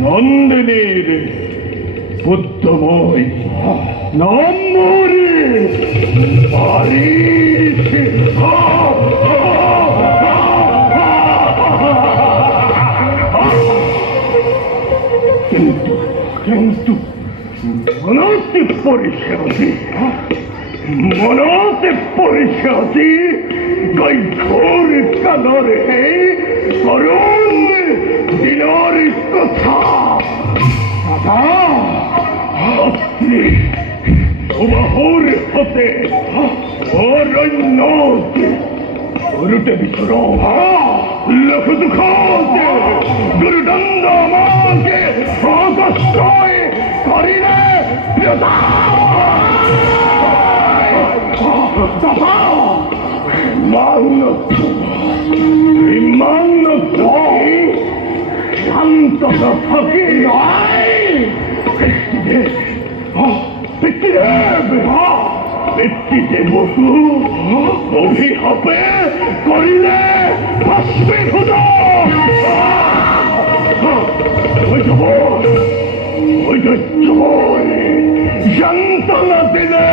নন্দিনীর বুদ্ধময় নম্বরে কিন্তু মনসে পরিষদে গৈঘোর কালরে করুণ দিনের কথা বাহুর হতে অরণ্য গুরুটে বিচরো লক্ষ দুঃখ গুরুদণ্ড আমাকে প্রকষ্টয় করিলে শান্ত থাকে নয় ব্যক্তিতে বসু অভিশাপে করিলে যন্ত্রণা দিলে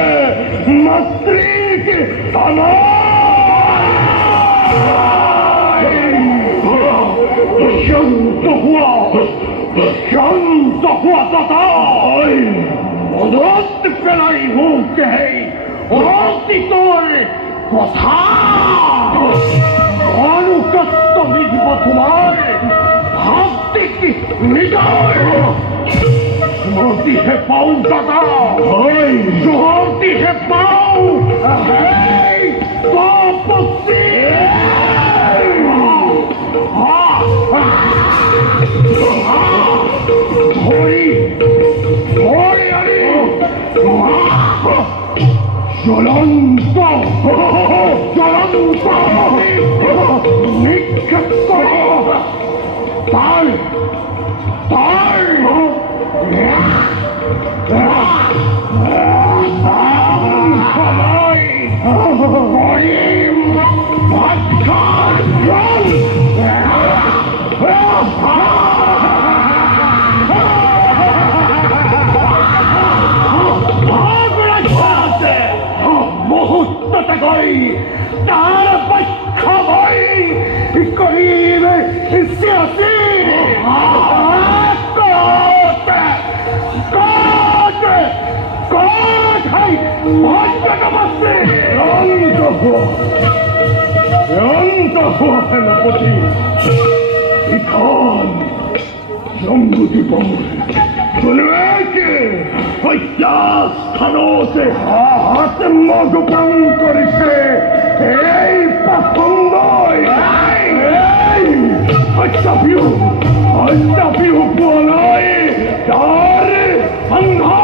মাতৃকে শান্ত হুয়া দাদা অনুরোধ পেলাই মুখে অতি তোর কথা অনুকষ্ট বিধব তোমার ভাবতে কি হৃদয় সুহতি হে পাও দাদা সুহতি হে পাও তপস্বী জ্বলন্ত নিক্ষেপ করো তার তার পক্ষ বই করিবে সেনাপতি জম্বুজীবন Kunveke, hoitas kanose, haate mogopang korise, ei pasondoi, ei, hoittapiu puoloi, tare, anha,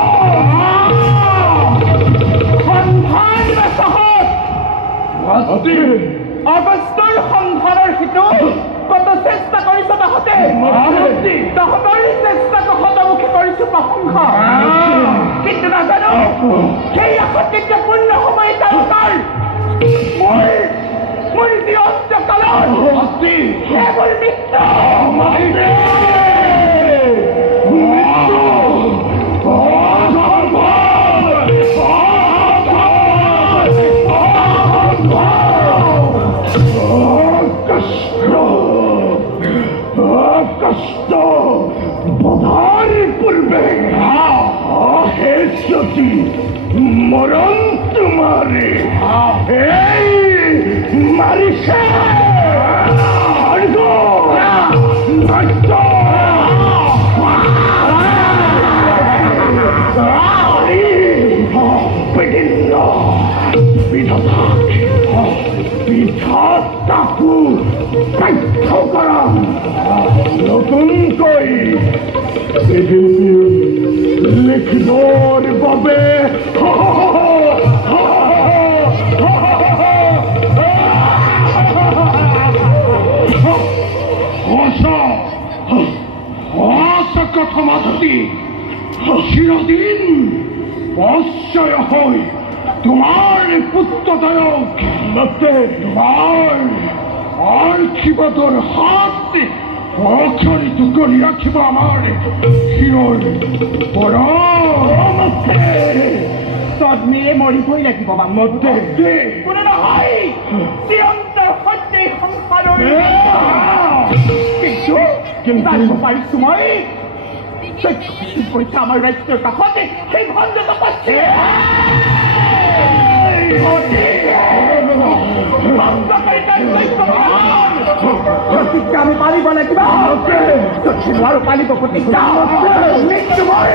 Asti, আগষ্টৰ সংসাৰৰ সিটো কত চেষ্টা কৰিছ তহঁতে তহঁতৰে চেষ্টাটো শতমুখী কৰিছো প্ৰশংসা কিন্তু নাজানো সেই আসক্তিত্ব পূৰ্ণ সময় তেওঁলোকৰ মোৰ যি অন্তকালত সেইবোৰ মৃত্যু কষ্ট বধার পূর্বে হে সতী মরণ তোমারে এই মারিছে বিধাতাকু বাধ্য কৰা নতুনকৈ লিখিবৰ বাবে কথামাতি চিরদিন অশ্বয় হই তোমার পুত্রদায়ক তোমার আর্থিবতর হাত অক্ষরিত করি রাখিব আমার শিরর পরমতে তদ্মিয়ে মৰিবই লাগিব মধ্যে কোনো নহয় চিৰন্তর সত্যে সংসাৰৰ কিন্তু জানিব পাৰিছো মই পৰীক্ষা আমাৰ ৰাজ্যৰ কাষতে সেই ভণ্ডটো পাইছে আমি পালিব লাগিব আৰু পালিব প্ৰতিজ্ঞা মৃত্যু মই